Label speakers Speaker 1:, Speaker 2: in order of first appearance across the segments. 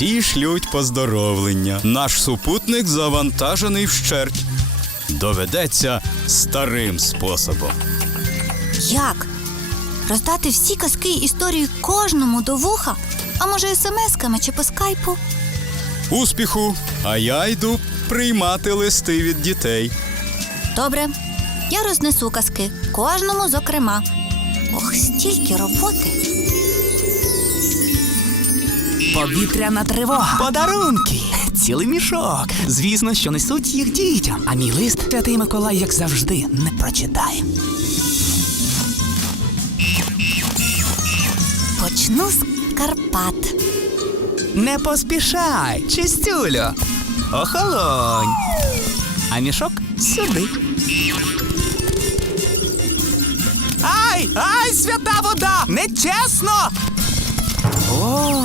Speaker 1: Всі шлють поздоровлення. Наш супутник завантажений вщерть. Доведеться старим способом.
Speaker 2: Як? Роздати всі казки історії кожному до вуха, а може, смс-ками чи по скайпу.
Speaker 1: Успіху! А я йду приймати листи від дітей.
Speaker 2: Добре, я рознесу казки кожному зокрема. Ох, стільки роботи.
Speaker 3: Повітряна тривога.
Speaker 4: Подарунки.
Speaker 3: Цілий мішок. Звісно, що несуть їх дітям. А мій лист святий Миколай, як завжди, не прочитає.
Speaker 2: Почну з Карпат.
Speaker 5: Не поспішай, чистюлю. Охолонь. А мішок сюди.
Speaker 6: Ай! Ай, свята вода! Нечесно!
Speaker 3: О!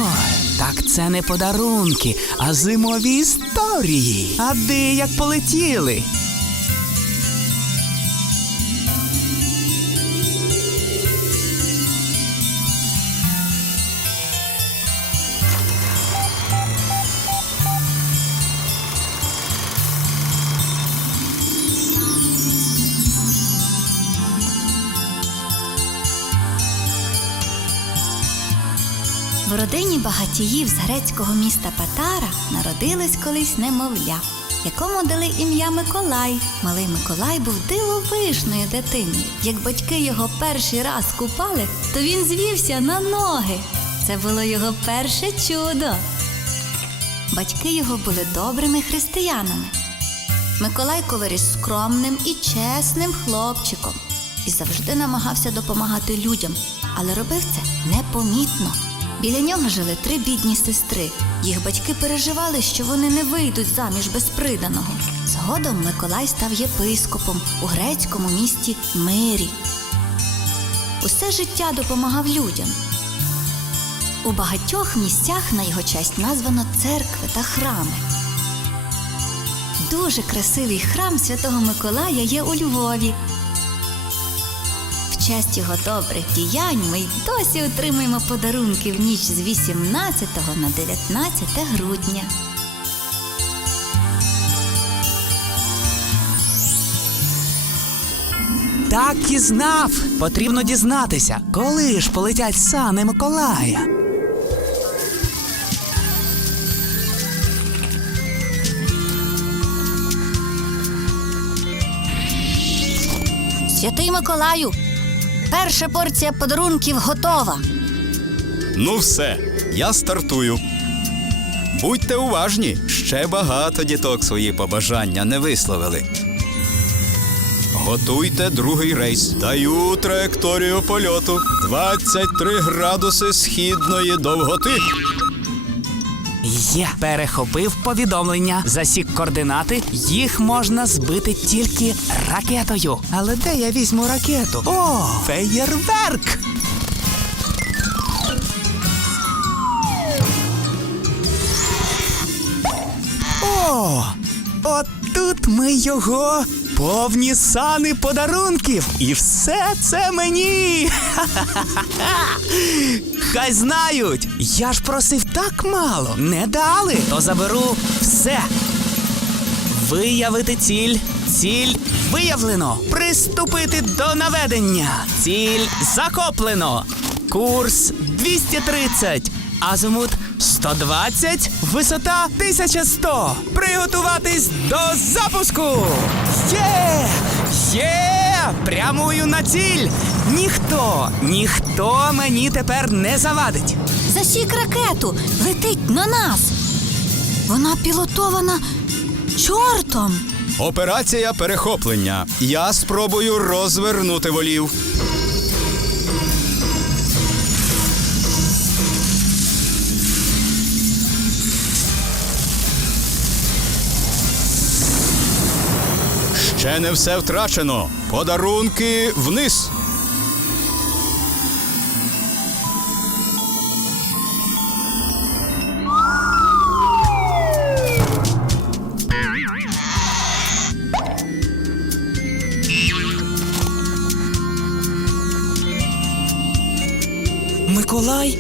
Speaker 3: Так це не подарунки, а зимові історії. А де як полетіли?
Speaker 2: В родині багатіїв з грецького міста Патара народилось колись немовля, якому дали ім'я Миколай. Малий Миколай був дивовижною дитиною. Як батьки його перший раз купали, то він звівся на ноги. Це було його перше чудо. Батьки його були добрими християнами. Миколай виріс скромним і чесним хлопчиком і завжди намагався допомагати людям, але робив це непомітно. Біля нього жили три бідні сестри. Їх батьки переживали, що вони не вийдуть заміж без приданого. Згодом Миколай став єпископом у грецькому місті Мирі. Усе життя допомагав людям. У багатьох місцях на його честь названо церкви та храми. Дуже красивий храм Святого Миколая є у Львові честь його добрих діянь ми й досі отримаємо подарунки в ніч з 18 на 19 грудня.
Speaker 1: Так і знав. Потрібно дізнатися, коли ж полетять сани Миколая.
Speaker 7: Святий Миколаю, Перша порція подарунків готова.
Speaker 1: Ну, все, я стартую. Будьте уважні, ще багато діток свої побажання не висловили. Готуйте другий рейс. Даю траєкторію польоту 23 градуси східної довготи.
Speaker 8: Є перехопив повідомлення, засік координати. Їх можна збити тільки ракетою. Але де я візьму ракету? О, феєрверк! О, отут ми його повні сани подарунків. І все це мені. Ха-ха-ха! Хай знають. Я ж просив так мало. Не дали. То заберу все. Виявити ціль. Ціль виявлено. Приступити до наведення. Ціль закоплено. Курс 230 азимут 120, висота 1100. Приготуватись до запуску. Є! Є! Прямую на ціль! Ніхто, ніхто мені тепер не завадить.
Speaker 2: Засік ракету летить на нас. Вона пілотована чортом.
Speaker 1: Операція перехоплення. Я спробую розвернути волів. Ще не все втрачено. Подарунки вниз.
Speaker 9: Миколай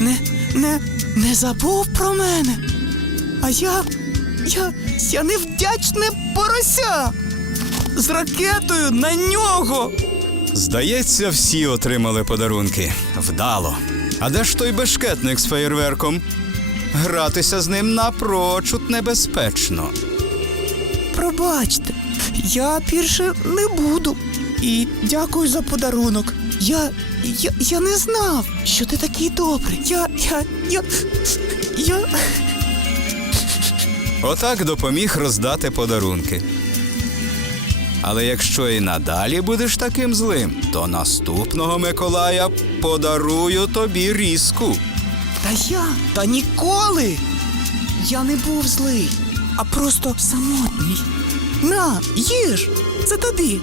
Speaker 9: не не, не забув про мене. А я. я, я невдячне порося з ракетою на нього.
Speaker 1: Здається, всі отримали подарунки. Вдало. А де ж той бешкетник з феєрверком? Гратися з ним напрочуд небезпечно.
Speaker 9: Пробачте, я більше не буду. І дякую за подарунок. Я я, я не знав, що ти такий добрий. Я. я, я, я...
Speaker 1: Отак допоміг роздати подарунки. Але якщо і надалі будеш таким злим, то наступного Миколая подарую тобі різку.
Speaker 9: Та я та ніколи. Я не був злий, а просто самотній. На, їж, це тобі.